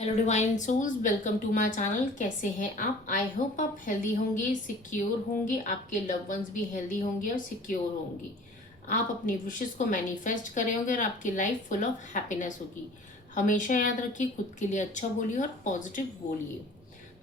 Hello divine souls, welcome to my channel. कैसे हैं आप? आई होप आप हेल्दी होंगे, सिक्योर होंगे, आपके लव वंस भी हेल्दी होंगे और सिक्योर होंगे। आप अपनी विशेस को मैनिफेस्ट करें होंगे और आपकी लाइफ फुल ऑफ हैप्पीनेस होगी। हमेशा याद रखिए, खुद के लिए अच्छा बोलिए और पॉजिटिव बोलिए।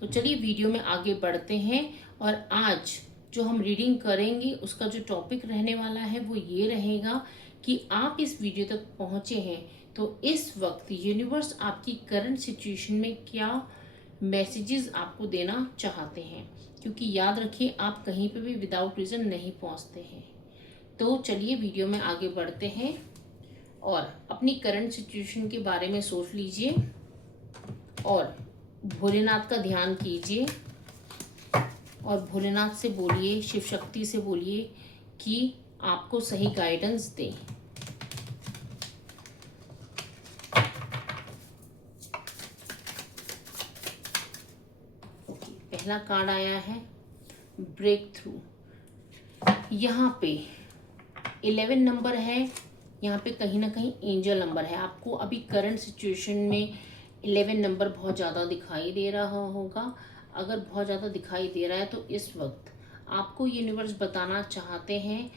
तो चलिए वीडियो में आगे बढ़ते हैं। और आज जो हम रीडिंग करेंगे उसका जो टॉपिक रहने वाला है वो ये रहेगा कि आप इस वीडियो तक पहुंचे हैं तो इस वक्त यूनिवर्स आपकी करंट सिचुएशन में क्या मैसेजेस आपको देना चाहते हैं। क्योंकि याद रखिए, आप कहीं पे भी विदाउट रीज़न नहीं पहुंचते हैं। तो चलिए वीडियो में आगे बढ़ते हैं और अपनी करंट सिचुएशन के बारे में सोच लीजिए और भोलेनाथ का ध्यान कीजिए और भोलेनाथ से बोलिए, शिव शक्ति से बोलिए कि आपको सही गाइडेंस दें। पहला कार्ड आया है ब्रेक थ्रू। यहाँ पे 11 नंबर है। यहाँ पे कहीं ना कहीं एंजल नंबर है। आपको अभी करंट सिचुएशन में 11 नंबर बहुत ज़्यादा दिखाई दे रहा होगा। अगर बहुत ज़्यादा दिखाई दे रहा है तो इस वक्त आपको यूनिवर्स बताना चाहते हैं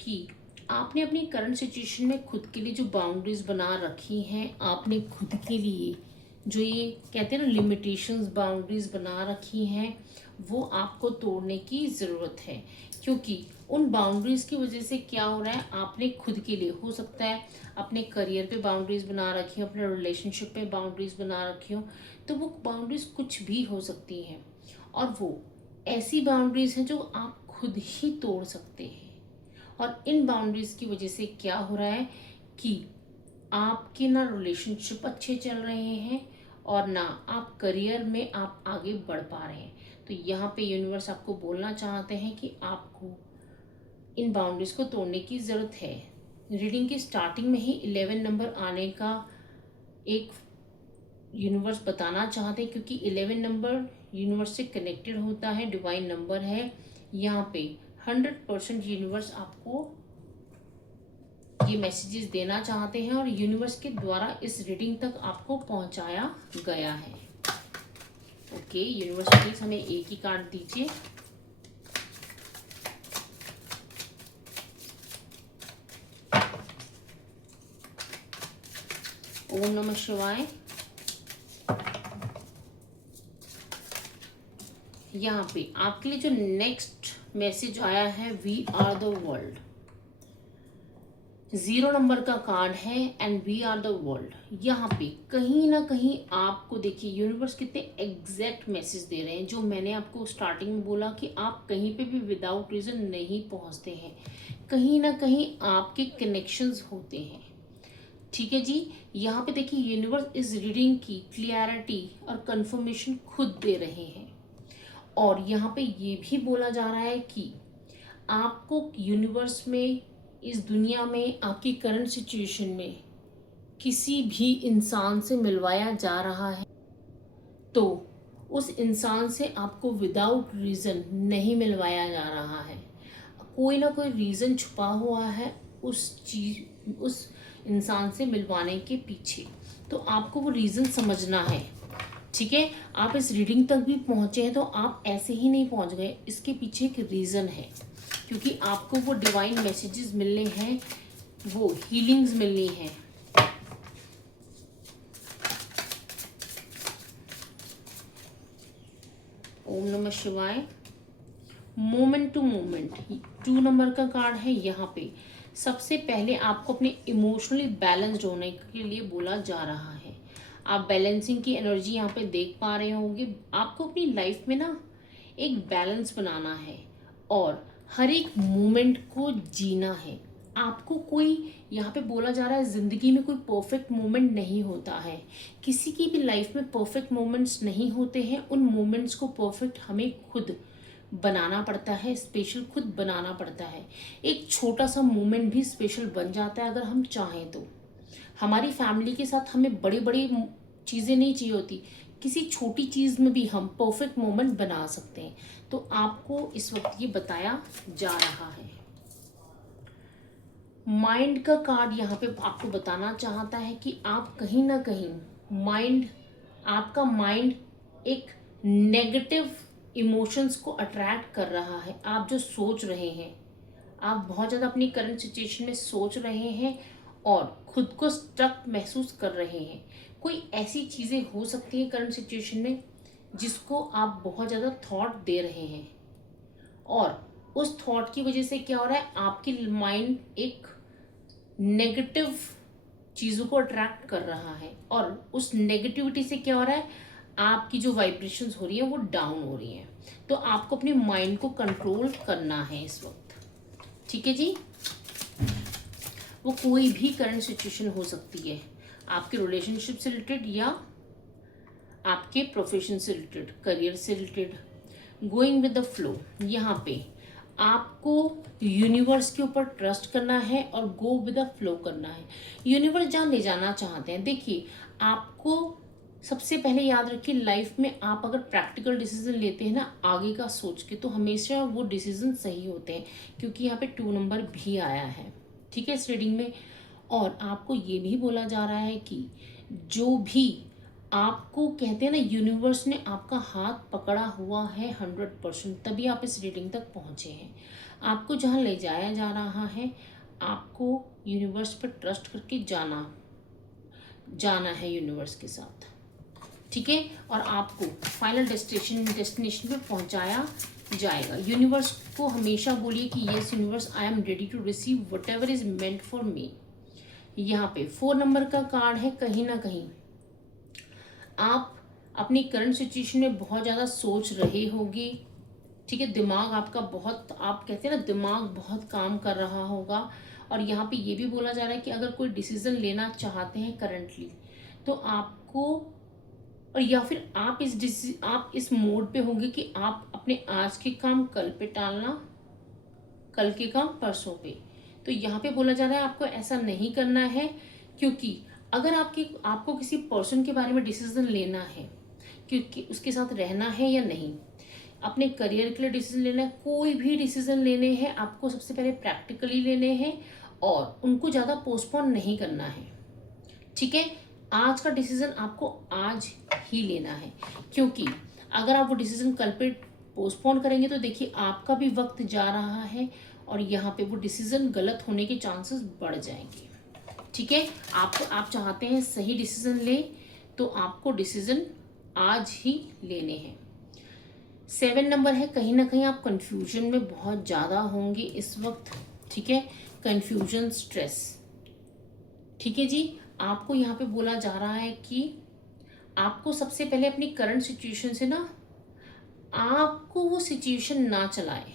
कि आपने अपनी करंट सिचुएशन में खुद के लिए जो बाउंड्रीज बना रखी हैं, आपने खुद के लिए जो ये कहते हैं ना लिमिटेशंस, बाउंड्रीज बना रखी हैं, वो आपको तोड़ने की ज़रूरत है। क्योंकि उन बाउंड्रीज की वजह से क्या हो रहा है, आपने खुद के लिए हो सकता है अपने करियर पे बाउंड्रीज बना रखी हो, अपने रिलेशनशिप पे बाउंड्रीज बना रखी हो। तो वो बाउंड्रीज कुछ भी हो सकती हैं और वो ऐसी बाउंड्रीज हैं जो आप खुद ही तोड़ सकते हैं। और इन बाउंड्रीज की वजह से क्या हो रहा है कि आपके ना रिलेशनशिप अच्छे चल रहे हैं और ना आप करियर में आप आगे बढ़ पा रहे हैं। तो यहाँ पे यूनिवर्स आपको बोलना चाहते हैं कि आपको इन बाउंड्रीज को तोड़ने की ज़रूरत है। रीडिंग की स्टार्टिंग में ही 11 नंबर आने का एक यूनिवर्स बताना चाहते हैं, क्योंकि 11 नंबर यूनिवर्स से कनेक्टेड होता है, डिवाइन नंबर है। यहाँ पे 100% यूनिवर्स आपको ये मैसेजेस देना चाहते हैं और यूनिवर्स के द्वारा इस रीडिंग तक आपको पहुंचाया गया है। ओके यूनिवर्स, प्लीज हमें एक ही कार्ड दीजिए। ओम नमः शिवाय। यहाँ पे आपके लिए जो नेक्स्ट मैसेज आया है, we are the world. 0 number का कार्ड है and we are the world. यहाँ पे कहीं ना कहीं आपको देखिए यूनिवर्स कितने एग्जैक्ट मैसेज दे रहे हैं। जो मैंने आपको स्टार्टिंग में बोला कि आप कहीं पे भी विदाउट रीज़न नहीं पहुँचते हैं, कहीं ना कहीं आपके कनेक्शंस होते हैं। ठीक है जी। यहाँ पे देखिए यूनिवर्स इस रीडिंग की क्लियरिटी और कंफर्मेशन खुद दे रहे हैं। और यहाँ पे ये भी बोला जा रहा है कि आपको यूनिवर्स में, इस दुनिया में, आपकी करंट सिचुएशन में किसी भी इंसान से मिलवाया जा रहा है तो उस इंसान से आपको विदाउट रीज़न नहीं मिलवाया जा रहा है। कोई ना कोई रीज़न छुपा हुआ है उस इंसान से मिलवाने के पीछे। तो आपको वो रीज़न समझना है। ठीक है, आप इस रीडिंग तक भी पहुंचे हैं तो आप ऐसे ही नहीं पहुंच गए, इसके पीछे एक रीज़न है। क्योंकि आपको वो डिवाइन मैसेजेस मिलने हैं, वो हीलिंग्स मिलनी है। ओम नमः शिवाय। मोमेंट टू मोमेंट 2 नंबर का कार्ड है। यहाँ पे सबसे पहले आपको अपने इमोशनली बैलेंस्ड होने के लिए बोला जा रहा है। आप बैलेंसिंग की एनर्जी यहाँ पे देख पा रहे होंगे। आपको अपनी लाइफ में ना एक बैलेंस बनाना है और हर एक मोमेंट को जीना है। आपको कोई, यहाँ पे बोला जा रहा है, ज़िंदगी में कोई परफेक्ट मोमेंट नहीं होता है। किसी की भी लाइफ में परफेक्ट मोमेंट्स नहीं होते हैं। उन मोमेंट्स को परफेक्ट हमें खुद बनाना पड़ता है, स्पेशल खुद बनाना पड़ता है। एक छोटा सा मोमेंट भी स्पेशल बन जाता है अगर हम चाहें तो। हमारी फैमिली के साथ हमें बड़ी बड़ी चीज़ें नहीं चाहिए होती, किसी छोटी चीज़ में भी हम परफेक्ट मोमेंट बना सकते हैं। तो आपको इस वक्त ये बताया जा रहा है। माइंड का कार्ड यहाँ पे आपको बताना चाहता है कि आप कहीं ना कहीं माइंड आपका माइंड एक नेगेटिव इमोशंस को अट्रैक्ट कर रहा है। आप जो सोच रहे हैं, आप बहुत ज़्यादा अपनी करंट सिचुएशन में सोच रहे हैं और खुद को स्टक महसूस कर रहे हैं। कोई ऐसी चीज़ें हो सकती हैं करंट सिचुएशन में जिसको आप बहुत ज़्यादा थॉट दे रहे हैं, और उस थॉट की वजह से क्या हो रहा है, आपकी माइंड एक नेगेटिव चीज़ों को अट्रैक्ट कर रहा है, और उस नेगेटिविटी से क्या हो रहा है, आपकी जो वाइब्रेशंस हो रही है वो डाउन हो रही हैं। तो आपको अपने माइंड को कंट्रोल करना है इस वक्त। ठीक है जी। वो कोई भी करंट सिचुएशन हो सकती है, आपके रिलेशनशिप से रिलेटेड या आपके प्रोफेशन से रिलेटेड, करियर से related. Going with the flow, यहाँ पे आपको यूनिवर्स के ऊपर ट्रस्ट करना है और गो विद द फ्लो करना है। यूनिवर्स जहाँ ले जाना चाहते हैं, देखिए आपको सबसे पहले याद रखिए, लाइफ में आप अगर प्रैक्टिकल डिसीजन लेते हैं ना आगे का सोच के, तो हमेशा वो डिसीजन सही होते हैं, क्योंकि यहाँ पे 2 नंबर भी आया है। ठीक है, इस रीडिंग में। और आपको ये भी बोला जा रहा है कि जो भी आपको कहते हैं ना, यूनिवर्स ने आपका हाथ पकड़ा हुआ है 100%, तभी आप इस रीडिंग तक पहुँचे हैं। आपको जहाँ ले जाया जा रहा है, आपको यूनिवर्स पर ट्रस्ट करके जाना है यूनिवर्स के साथ। ठीक है, और आपको फाइनल डेस्टिनेशन पे पहुंचाया जाएगा। यूनिवर्स को हमेशा बोलिए कि yes universe, I am ready to receive whatever is meant for me. यहाँ पे 4 नंबर का कार्ड है। कहीं ना कहीं आप अपनी करंट सिचुएशन में बहुत ज़्यादा सोच रहे होगे। ठीक है, दिमाग आपका बहुत, आप कहते हैं ना, दिमाग बहुत काम कर रहा होगा। और यहाँ पे ये भी बोला जा रहा है कि अगर कोई डिसीजन लेना चाहते हैं करंटली, तो आपको, और या फिर आप इस मोड पे होंगे कि आप अपने आज के काम कल पे टालना, कल के काम परसों पे। तो यहाँ पे बोला जा रहा है आपको ऐसा नहीं करना है, क्योंकि अगर आपको किसी पर्सन के बारे में डिसीजन लेना है, क्योंकि उसके साथ रहना है या नहीं, अपने करियर के लिए डिसीजन लेना है, कोई भी डिसीजन लेने हैं, आपको सबसे पहले प्रैक्टिकली लेने हैं और उनको ज़्यादा पोस्टपोन नहीं करना है। ठीक है, आज का डिसीजन आपको आज ही लेना है, क्योंकि अगर आप वो डिसीजन कल पे पोस्टपोन करेंगे तो देखिए आपका भी वक्त जा रहा है और यहाँ पे वो डिसीजन गलत होने के चांसेस बढ़ जाएंगे। ठीक है, आप चाहते हैं सही डिसीजन ले, तो आपको डिसीजन आज ही लेने हैं। 7 नंबर है। कहीं ना कहीं आप कंफ्यूजन में बहुत ज़्यादा होंगे इस वक्त। ठीक है, कंफ्यूजन, स्ट्रेस। ठीक है जी, आपको यहाँ पे बोला जा रहा है कि आपको सबसे पहले अपनी करंट सिचुएशन से ना, आपको वो सिचुएशन ना चलाए,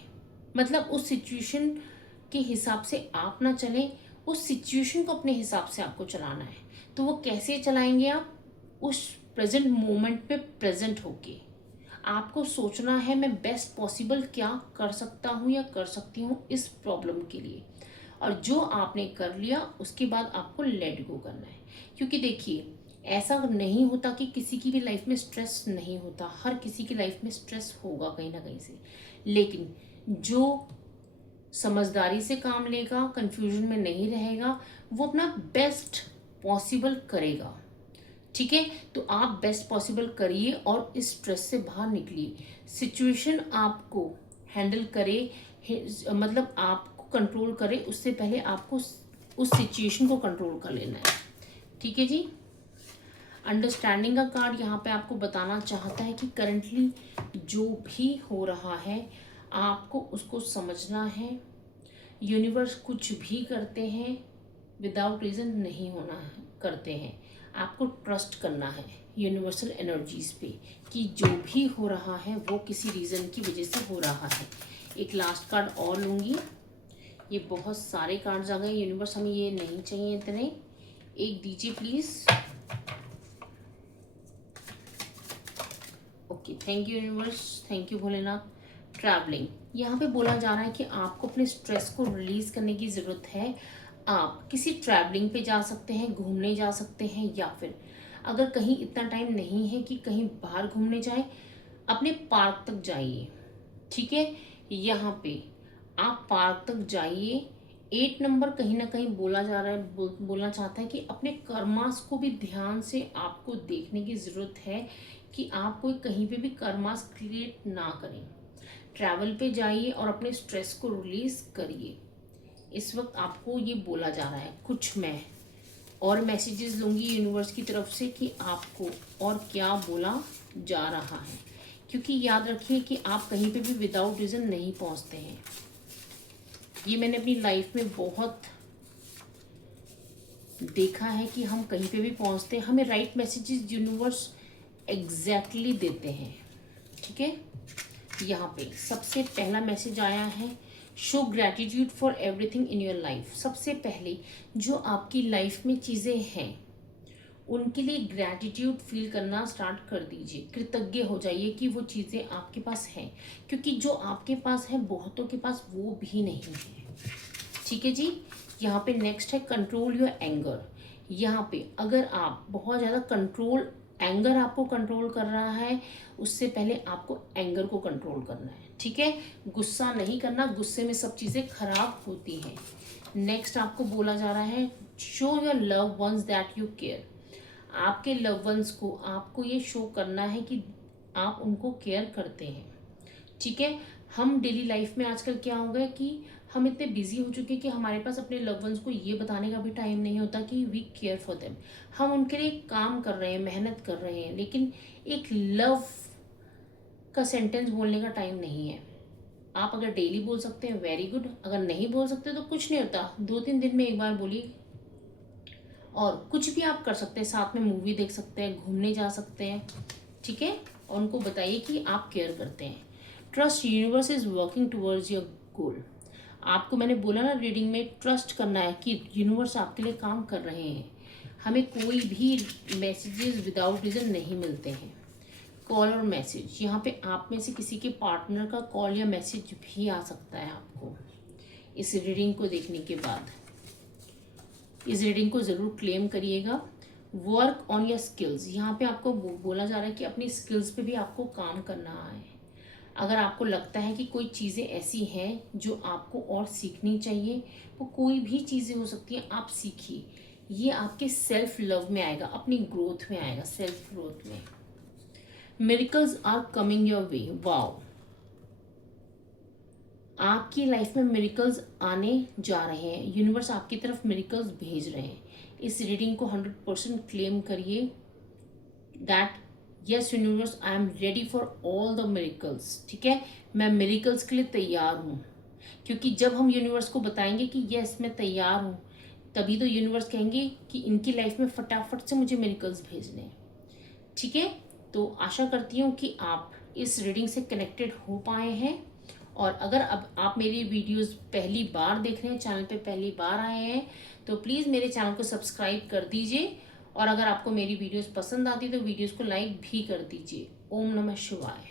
मतलब उस सिचुएशन के हिसाब से आप ना चलें, उस सिचुएशन को अपने हिसाब से आपको चलाना है। तो वो कैसे चलाएंगे आप, उस प्रेजेंट मोमेंट पे प्रेजेंट होके आपको सोचना है मैं बेस्ट पॉसिबल क्या कर सकता हूँ या कर सकती हूँ इस प्रॉब्लम के लिए, और जो आपने कर लिया उसके बाद आपको लेट गो करना है। क्योंकि देखिए ऐसा नहीं होता कि किसी की भी लाइफ में स्ट्रेस नहीं होता, हर किसी की लाइफ में स्ट्रेस होगा कहीं ना कहीं से, लेकिन जो समझदारी से काम लेगा, कंफ्यूजन में नहीं रहेगा, वो अपना बेस्ट पॉसिबल करेगा। ठीक है, तो आप बेस्ट पॉसिबल करिए और इस स्ट्रेस से बाहर निकलिए। सिचुएशन आपको हैंडल करे, मतलब आपको कंट्रोल करे, उससे पहले आपको उस सिचुएशन को कंट्रोल कर लेना है। ठीक है जी। अंडरस्टैंडिंग का कार्ड यहाँ पे आपको बताना चाहता है कि करंटली जो भी हो रहा है आपको उसको समझना है। यूनिवर्स कुछ भी करते हैं विदाउट रीज़न नहीं होना है, करते हैं, आपको ट्रस्ट करना है यूनिवर्सल एनर्जीज पे कि जो भी हो रहा है वो किसी रीज़न की वजह से हो रहा है। एक लास्ट कार्ड और लूँगी, ये बहुत सारे कार्ड्स आ गए, यूनिवर्स हमें ये नहीं चाहिए इतने, एक दीजिए please. Okay, thank you universe, thank you Bholenath. Travelling, यहाँ पे बोला जा रहा है कि आपको अपने स्ट्रेस को रिलीज़ करने की ज़रूरत है। आप किसी ट्रैवलिंग पे जा सकते हैं, घूमने जा सकते हैं, या फिर अगर कहीं इतना टाइम नहीं है कि कहीं बाहर घूमने जाए, अपने पार्क तक जाइए। ठीक है, यहाँ पे आप पार्क तक जाइए, 8 नंबर कहीं ना कहीं बोला जा रहा है, बोलना चाहता है कि अपने कर्मास को भी ध्यान से आपको देखने की ज़रूरत है कि आप कोई कहीं पे भी कर्मास क्रिएट ना करें। ट्रैवल पे जाइए और अपने स्ट्रेस को रिलीज करिए। इस वक्त आपको ये बोला जा रहा है। कुछ मैं और मैसेजेस लूँगी यूनिवर्स की तरफ से कि आपको और क्या बोला जा रहा है, क्योंकि याद रखिए कि आप कहीं पे भी विदाउट रीज़न नहीं पहुंचते हैं। ये मैंने अपनी लाइफ में बहुत देखा है कि हम कहीं पे भी पहुंचते हैं, हमें राइट मैसेजेस यूनिवर्स एग्जैक्टली देते हैं। ठीक है, यहाँ पे सबसे पहला मैसेज आया है, show gratitude for everything in your life. सबसे पहले जो आपकी लाइफ में चीज़ें हैं उनके लिए ग्रैटिट्यूड फील करना स्टार्ट कर दीजिए। कृतज्ञ हो जाइए कि वो चीज़ें आपके पास हैं, क्योंकि जो आपके पास है बहुतों के पास वो भी नहीं है। ठीक है जी। यहाँ पे नेक्स्ट है कंट्रोल योर एंगर। यहाँ पे अगर आप बहुत ज़्यादा एंगर आपको कंट्रोल कर रहा है, उससे पहले आपको एंगर को कंट्रोल करना है। ठीक है, गुस्सा नहीं करना, गुस्से में सब चीज़ें खराब होती हैं। नेक्स्ट आपको बोला जा रहा है, show your love ones that you care. आपके लव वंस को आपको ये शो करना है कि आप उनको केयर करते हैं। ठीक है, हम डेली लाइफ में आजकल क्या हो गया कि हम इतने बिजी हो चुके हैं कि हमारे पास अपने लव वंस को ये बताने का भी टाइम नहीं होता कि वी केयर फॉर देम। हम उनके लिए काम कर रहे हैं, मेहनत कर रहे हैं, लेकिन एक लव का सेंटेंस बोलने का टाइम नहीं है। आप अगर डेली बोल सकते हैं वेरी गुड, अगर नहीं बोल सकते तो कुछ नहीं होता, 2-3 दिन में एक बार बोलिए। और कुछ भी आप कर सकते हैं, साथ में मूवी देख सकते हैं, घूमने जा सकते हैं। ठीक है, और उनको बताइए कि आप केयर करते हैं। Trust universe is working towards your goal. आपको मैंने बोला ना रीडिंग में, ट्रस्ट करना है कि यूनिवर्स आपके लिए काम कर रहे हैं। हमें कोई भी मैसेजेस विदाउट रीज़न नहीं मिलते हैं। कॉल और मैसेज, यहाँ पे आप में से किसी के पार्टनर का कॉल या मैसेज भी आ सकता है आपको इस रीडिंग को देखने के बाद। इस रीडिंग को ज़रूर क्लेम करिएगा। वर्क ऑन योर स्किल्स, यहाँ पे आपको बोला जा रहा है कि अपनी स्किल्स पे भी आपको काम करना है। अगर आपको लगता है कि कोई चीज़ें ऐसी हैं जो आपको और सीखनी चाहिए, वो कोई भी चीज़ें हो सकती हैं, आप सीखिए। ये आपके सेल्फ लव में आएगा, अपनी ग्रोथ में आएगा, सेल्फ ग्रोथ में। Miracles are coming your way. Wow, आपकी लाइफ में मिरेकल्स आने जा रहे हैं। यूनिवर्स आपकी तरफ मिरेकल्स भेज रहे हैं। इस रीडिंग को 100% क्लेम करिए that yes universe, I am ready for all the miracles. ठीक है, मैं मिरेकल्स के लिए तैयार हूँ, क्योंकि जब हम यूनिवर्स को बताएंगे कि यस मैं तैयार हूँ, तभी तो यूनिवर्स कहेंगे कि इनकी लाइफ में फटाफट से मुझे मिरेकल्स भेजने हैं। ठीक है, तो आशा करती हूँ कि आप इस रीडिंग से कनेक्टेड हो पाए हैं। और अगर अब आप मेरी वीडियोस पहली बार देख रहे हैं, चैनल पे पहली बार आए हैं, तो प्लीज़ मेरे चैनल को सब्सक्राइब कर दीजिए। और अगर आपको मेरी वीडियोस पसंद आती है तो वीडियोस को लाइक भी कर दीजिए। ओम नमः शिवाय।